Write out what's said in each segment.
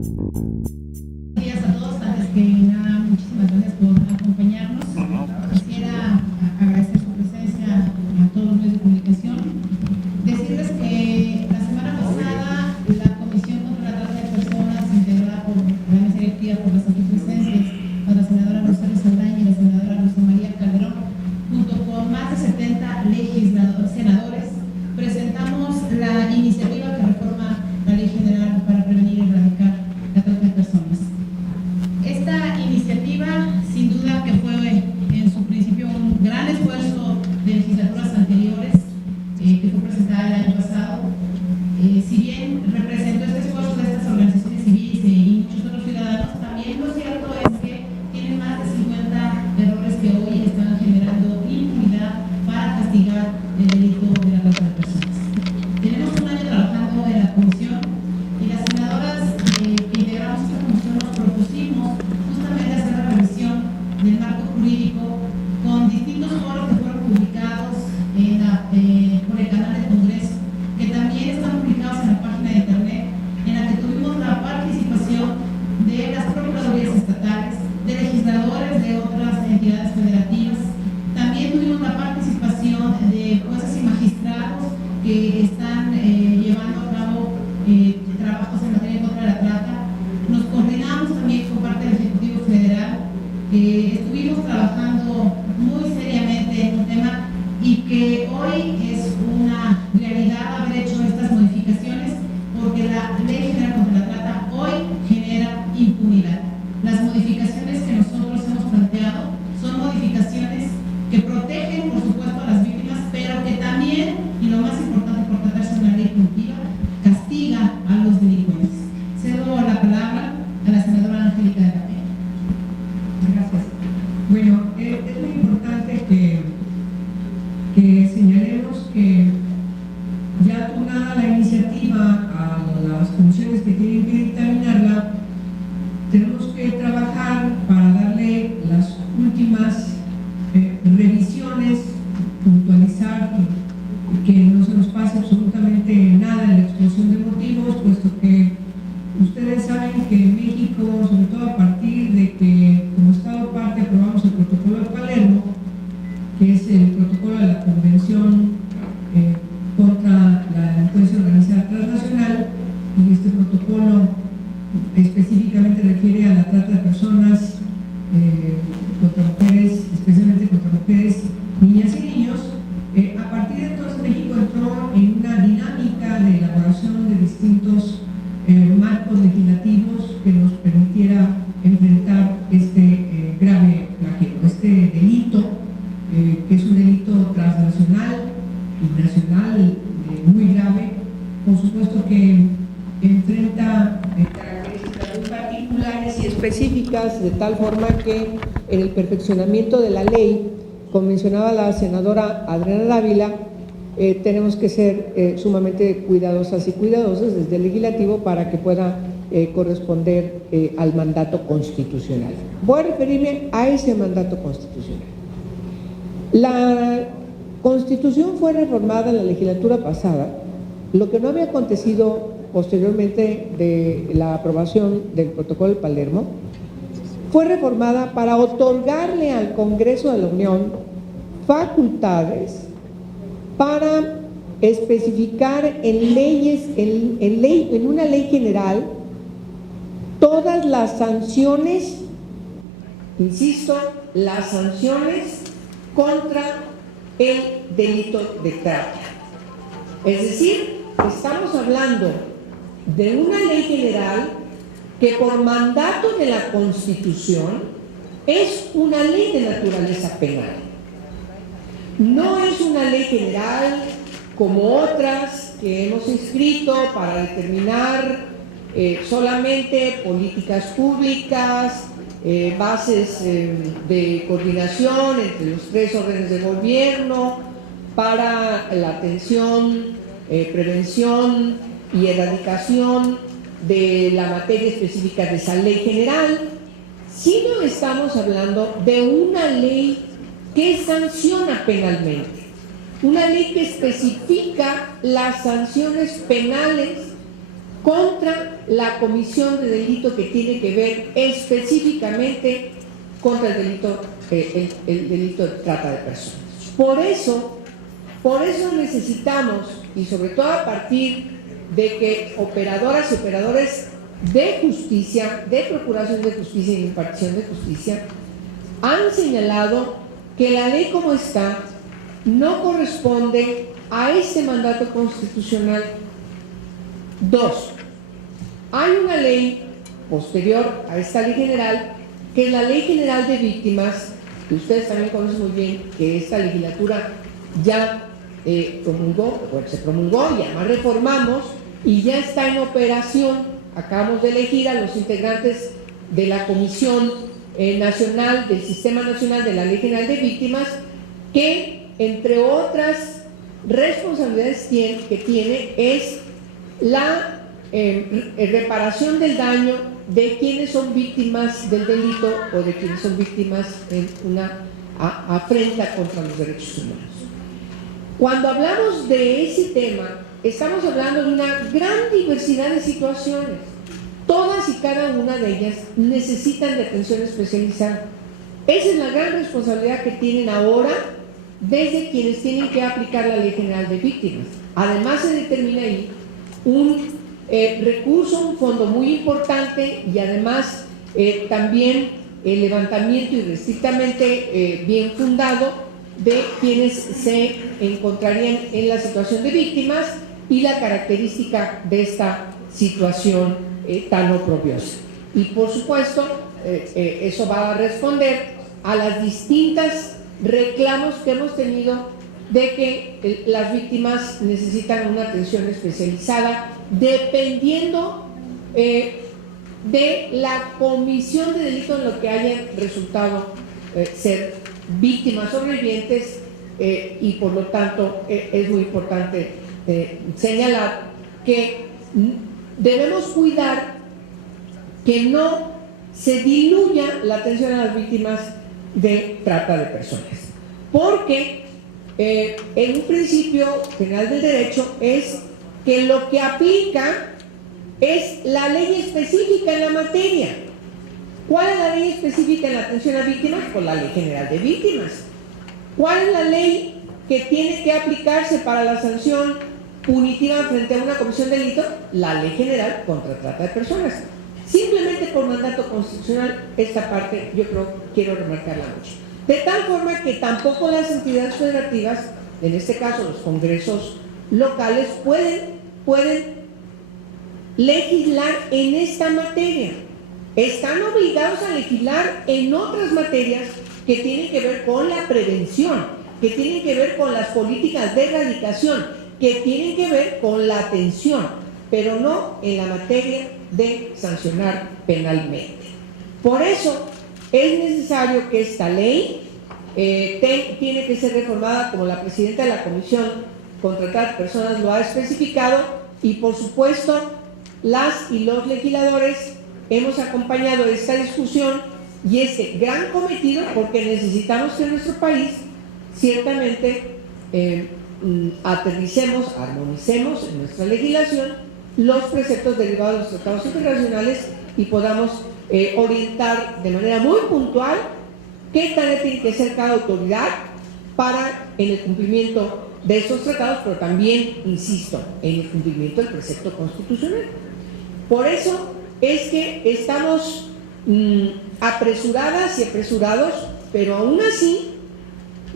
días a todos. Antes que nada, muchísimas gracias por acompañarnos. Quisiera agradecer su presencia a todos los medios de comunicación. Decirles que la semana pasada la Comisión contra la Trata de Personas, integrada por la mesa directiva por las autopresencias, por la senadora Rosario Saldaña y la senadora Rosa María Calderón, junto con más de 70 senadores, presentamos la iniciativa que reforma la Ley General para prevenir y erradicar la trata de personas. Esta iniciativa, sin duda que fue en su principio un gran esfuerzo de legislaturas anteriores, que fue presentada el año pasado. Si bien representó este esfuerzo de estas organizaciones civiles y muchos otros ciudadanos, también lo cierto es que tienen más de 50 errores que hoy están generando impunidad para castigar el delito de la trata de personas. Tenemos un año trabajando en la comisión y las senadoras que integramos esta comisión nos propusimos justamente hacer la revisión del marco jurídico con distintos foros que fueron publicados por el canal del Congreso, que también están publicados en la página de internet, en la que tuvimos la participación de las procuradurías estatales, de legisladores de otras entidades federativas. También tuvimos la participación de jueces y magistrados que están llevando a cabo trabajos en materia contra la trata. Nos coordinamos también con parte del Ejecutivo Federal. Estuvimos trabajando muy seriamente en un tema y que hoy es una realidad haber hecho estas modificaciones, porque la Ley General contra la Trata hoy genera impunidad. Las modificaciones que nosotros hemos planteado son modificaciones que protegen, por supuesto, a las víctimas, pero que también, y lo más importante por tratarse de una ley punitiva, castiga a los delincuentes. Cedo la palabra a la senadora Angélica de la Peña. Gracias. Bueno, es muy importante que señalemos que ya turnada la iniciativa a las comisiones que tienen que dictaminarla, tenemos que trabajar para darle las últimas revisiones, puntualizar que no se nos pase absolutamente nada en la exposición de motivos, puesto que ustedes saben que en México, sobre todo a partir de que como Estado parte aprobamos el protocolo de Palermo, que es el protocolo de la Convención contra la delincuencia organizada transnacional, y este protocolo específicamente refiere a la trata de personas contra mujeres, especialmente contra mujeres, niñas y niños. A partir de entonces México entró en una dinámica de elaboración de distintos marcos legislativos que nos permitiera enfrentar este grave flagelo, este delito, que es un delito transnacional y nacional muy grave, por supuesto que enfrenta características muy particulares y específicas, de tal forma que en el perfeccionamiento de la ley, como mencionaba la senadora Adriana Dávila, tenemos que ser sumamente cuidadosas y cuidadosos desde el legislativo para que pueda corresponder al mandato constitucional. Voy a referirme a ese mandato constitucional. La Constitución fue reformada en la legislatura pasada, lo que no había acontecido posteriormente de la aprobación del protocolo de Palermo. Fue reformada para otorgarle al Congreso de la Unión facultades para especificar en leyes, en una ley general, todas las sanciones, insisto, las sanciones contra el delito de trata. Es decir, estamos hablando de una ley general que por mandato de la Constitución es una ley de naturaleza penal. No es una ley general como otras que hemos inscrito para determinar solamente políticas públicas, bases de coordinación entre los tres órdenes de gobierno para la atención, prevención y erradicación de la materia específica de esa ley general, sino estamos hablando de una ley que sanciona penalmente, una ley que especifica las sanciones penales contra la comisión de delito que tiene que ver específicamente contra el delito de trata de personas. Por eso necesitamos, y sobre todo a partir de que operadoras y operadores de justicia, de procuración de justicia y de impartición de justicia, han señalado que la ley como está no corresponde a este mandato constitucional. 2. Hay una ley posterior a esta ley general, que es la Ley General de Víctimas, que ustedes también conocen muy bien, que esta legislatura ya se promulgó y además reformamos y ya está en operación. Acabamos de elegir a los integrantes de la Comisión Nacional del Sistema Nacional de la Ley General de Víctimas, que entre otras responsabilidades que tiene es la reparación del daño de quienes son víctimas del delito o de quienes son víctimas en una afrenta contra los derechos humanos. Cuando hablamos de ese tema, estamos hablando de una gran diversidad de situaciones. Todas y cada una de ellas necesitan de atención especializada. Esa es la gran responsabilidad que tienen ahora desde quienes tienen que aplicar la Ley General de Víctimas. Además, se determina ahí un recurso, un fondo muy importante y además también el levantamiento irrestrictamente bien fundado de quienes se encontrarían en la situación de víctimas y la característica de esta situación tan oprobiosa. Y por supuesto, eso va a responder a las distintas reclamos que hemos tenido de que las víctimas necesitan una atención especializada dependiendo de la comisión de delito en lo que hayan resultado ser víctimas sobrevivientes y por lo tanto es muy importante señalar que debemos cuidar que no se diluya la atención a las víctimas de trata de personas, porque en un principio general del derecho es que lo que aplica es la ley específica en la materia. ¿Cuál es la ley específica en la atención a víctimas? Pues la Ley General de Víctimas. ¿Cuál es la ley que tiene que aplicarse para la sanción punitiva frente a una comisión de delito? La Ley General contra Trata de Personas. Simplemente por mandato constitucional, esta parte yo quiero remarcarla mucho. De tal forma que tampoco las entidades federativas, en este caso los congresos locales, pueden legislar en esta materia. Están obligados a legislar en otras materias que tienen que ver con la prevención, que tienen que ver con las políticas de erradicación, que tienen que ver con la atención, pero no en la materia de sancionar penalmente. Por eso es necesario que esta ley tiene que ser reformada, como la presidenta de la Comisión contra Trata de Personas lo ha especificado, y por supuesto las y los legisladores hemos acompañado esta discusión y este gran cometido, porque necesitamos que en nuestro país ciertamente aterricemos, armonicemos en nuestra legislación los preceptos derivados de los tratados internacionales y podamos orientar de manera muy puntual qué tarea tiene que hacer cada autoridad para en el cumplimiento de estos tratados, pero también, insisto, en el cumplimiento del precepto constitucional. Por eso es que estamos apresuradas y apresurados, pero aún así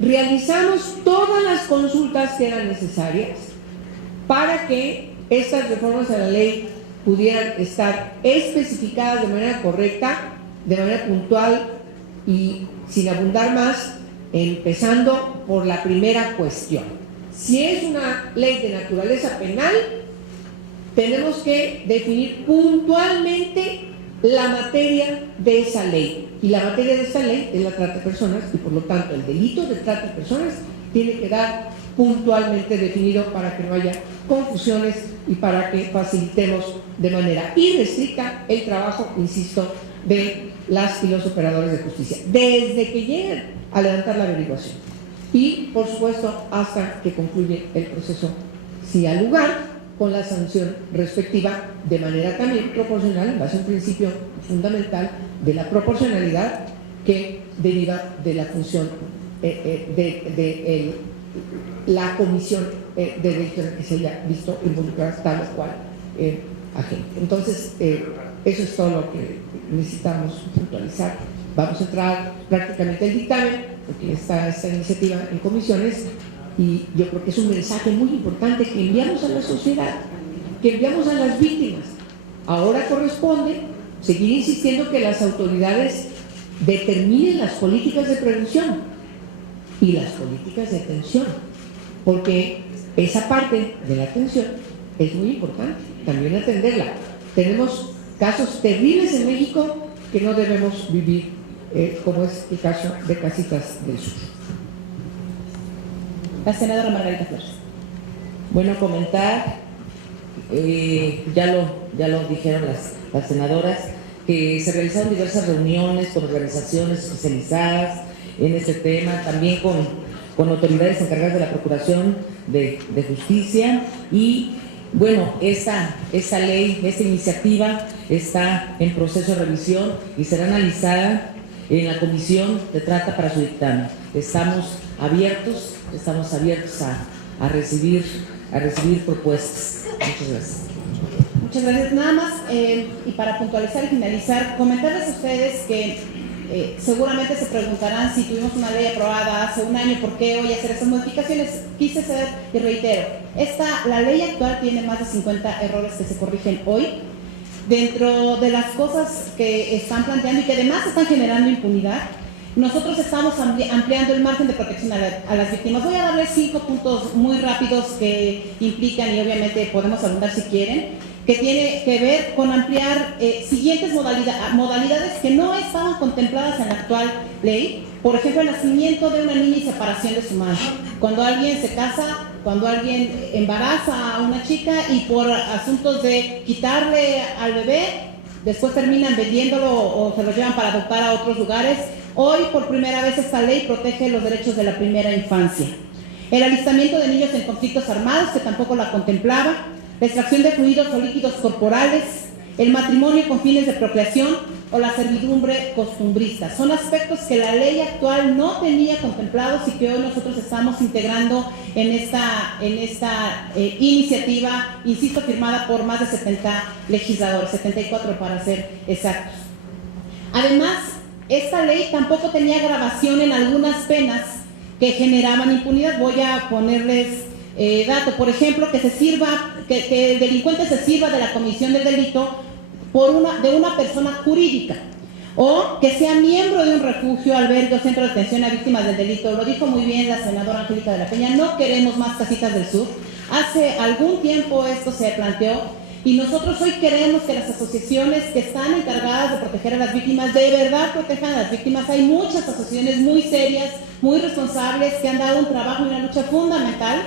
realizamos todas las consultas que eran necesarias para que estas reformas a la ley pudieran estar especificadas de manera correcta, de manera puntual y sin abundar más, empezando por la primera cuestión. Si es una ley de naturaleza penal, tenemos que definir puntualmente la materia de esa ley. Y la materia de esa ley es la trata de personas y por lo tanto el delito de trata de personas tiene que quedar puntualmente definido para que no haya confusiones y para que facilitemos de manera irrestricta el trabajo, insisto, de las y los operadores de justicia, desde que llegan a levantar la averiguación y, por supuesto, hasta que concluye el proceso, si al lugar, con la sanción respectiva, de manera también proporcional, en base a un principio fundamental de la proporcionalidad que deriva de la función la comisión de delitos en que se haya visto involucrar tal o cual agente. Entonces, eso es todo lo que necesitamos puntualizar. Vamos a entrar prácticamente al dictamen, porque está esta iniciativa en comisiones, y yo creo que es un mensaje muy importante que enviamos a la sociedad, que enviamos a las víctimas. Ahora corresponde seguir insistiendo que las autoridades determinen las políticas de prevención y las políticas de atención, porque esa parte de la atención es muy importante, también atenderla. Tenemos casos terribles en México que no debemos vivir, como es el caso de Casitas del Sur. La senadora Margarita Flores. Bueno, comentar, ya lo dijeron las senadoras, que se realizaron diversas reuniones con organizaciones especializadas en este tema, también con autoridades encargadas de la Procuración de Justicia, y bueno, esta ley, esta iniciativa está en proceso de revisión y será analizada en la Comisión de Trata para su dictamen. Estamos abiertos a recibir propuestas. Muchas gracias. Muchas gracias. Nada más, y para puntualizar y finalizar, comentarles a ustedes que seguramente se preguntarán si tuvimos una ley aprobada hace un año, ¿por qué hoy hacer estas modificaciones? Quise ser, y reitero, la ley actual tiene más de 50 errores que se corrigen hoy. Dentro de las cosas que están planteando y que además están generando impunidad, nosotros estamos ampliando el margen de protección a las víctimas. Voy a darles 5 puntos muy rápidos que implican, y obviamente podemos abundar si quieren, que tiene que ver con ampliar siguientes modalidades que no estaban contempladas en la actual ley. Por ejemplo, el nacimiento de una niña y separación de su madre. Cuando alguien se casa, cuando alguien embaraza a una chica y por asuntos de quitarle al bebé, después terminan vendiéndolo o se lo llevan para adoptar a otros lugares. Hoy, por primera vez, esta ley protege los derechos de la primera infancia. El alistamiento de niños en conflictos armados, que tampoco la contemplaba. La extracción de fluidos o líquidos corporales. El matrimonio con fines de procreación o la servidumbre costumbrista. Son aspectos que la ley actual no tenía contemplados y que hoy nosotros estamos integrando en esta iniciativa, insisto, firmada por más de 70 legisladores, 74 para ser exactos. Además, esta ley tampoco tenía grabación en algunas penas que generaban impunidad. Voy a ponerles datos, por ejemplo, que el delincuente se sirva de la comisión del delito de una persona jurídica, o que sea miembro de un refugio, albergue o centro de atención a víctimas del delito. Lo dijo muy bien la senadora Angélica de la Peña, no queremos más Casitas del Sur. Hace algún tiempo esto se planteó y nosotros hoy queremos que las asociaciones que están encargadas de proteger a las víctimas de verdad protejan a las víctimas. Hay muchas asociaciones muy serias, muy responsables, que han dado un trabajo y una lucha fundamental,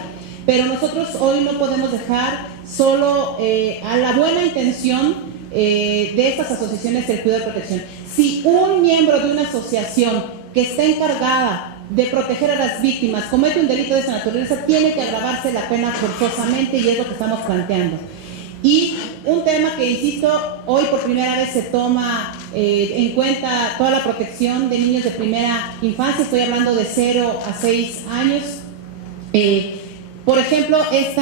pero nosotros hoy no podemos dejar solo a la buena intención de estas asociaciones el cuidado de protección. Si un miembro de una asociación que está encargada de proteger a las víctimas comete un delito de esa naturaleza, tiene que agravarse la pena forzosamente, y es lo que estamos planteando. Y un tema que, insisto, hoy por primera vez se toma en cuenta toda la protección de niños de primera infancia. Estoy hablando de 0 a 6 años. Por ejemplo, este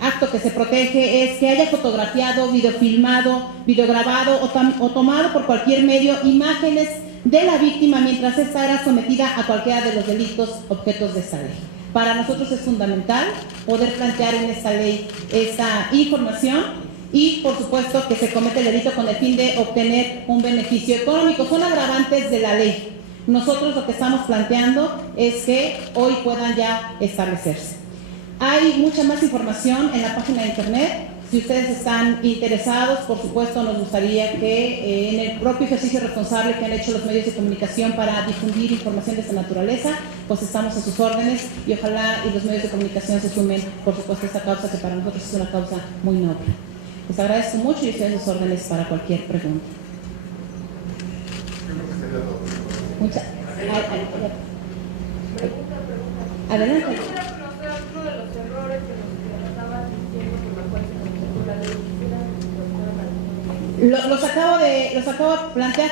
acto que se protege es que haya fotografiado, videofilmado, videograbado o tomado por cualquier medio imágenes de la víctima mientras ésta era sometida a cualquiera de los delitos objetos de esta ley. Para nosotros es fundamental poder plantear en esta ley esta información y, por supuesto, que se comete el delito con el fin de obtener un beneficio económico. Son agravantes de la ley. Nosotros lo que estamos planteando es que hoy puedan ya establecerse. Hay mucha más información en la página de internet. Si ustedes están interesados, por supuesto, nos gustaría que en el propio ejercicio responsable que han hecho los medios de comunicación para difundir información de esta naturaleza, pues estamos a sus órdenes, y ojalá y los medios de comunicación se sumen, por supuesto, a esta causa, que para nosotros es una causa muy noble. Les agradezco mucho y estoy a sus órdenes para cualquier pregunta. Muchas gracias. Adelante. Uno de los errores de los que trataba Los acabo de plantear.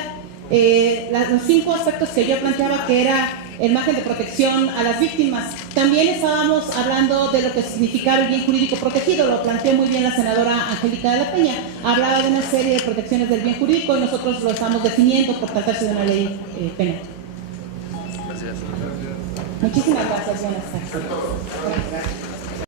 Los 5 aspectos que yo planteaba, que era el margen de protección a las víctimas. También estábamos hablando de lo que significaba el bien jurídico protegido, lo planteó muy bien la senadora Angélica de la Peña. Hablaba de una serie de protecciones del bien jurídico y nosotros lo estamos definiendo por tratarse de una ley penal. Muchísimas gracias, buenas tardes.